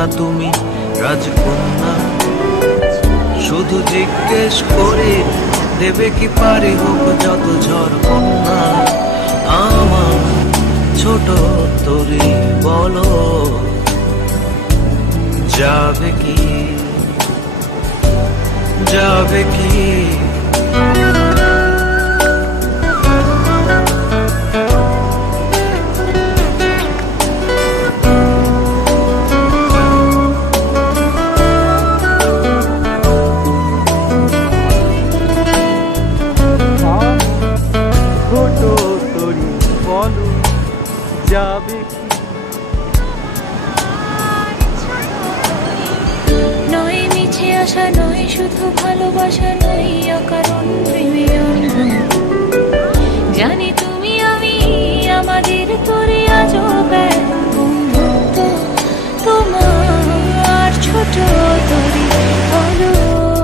না তুমি রাজকন্যা, শুধু জিজ্ঞেস করে দেবে কি পারি হোক যত ঝড় বন্যা। আমার ছোট তরি বলো যাবে কি, যাবে কি? যাবে কি? নয় মিছে আশা, নয় শুধু ভালোবাসা, নয় অকারণ প্রেমে অন্ধ। জানি তুমি আমি আমাদের তোরে আজও বন্ধুত্ব, তোমার ছোট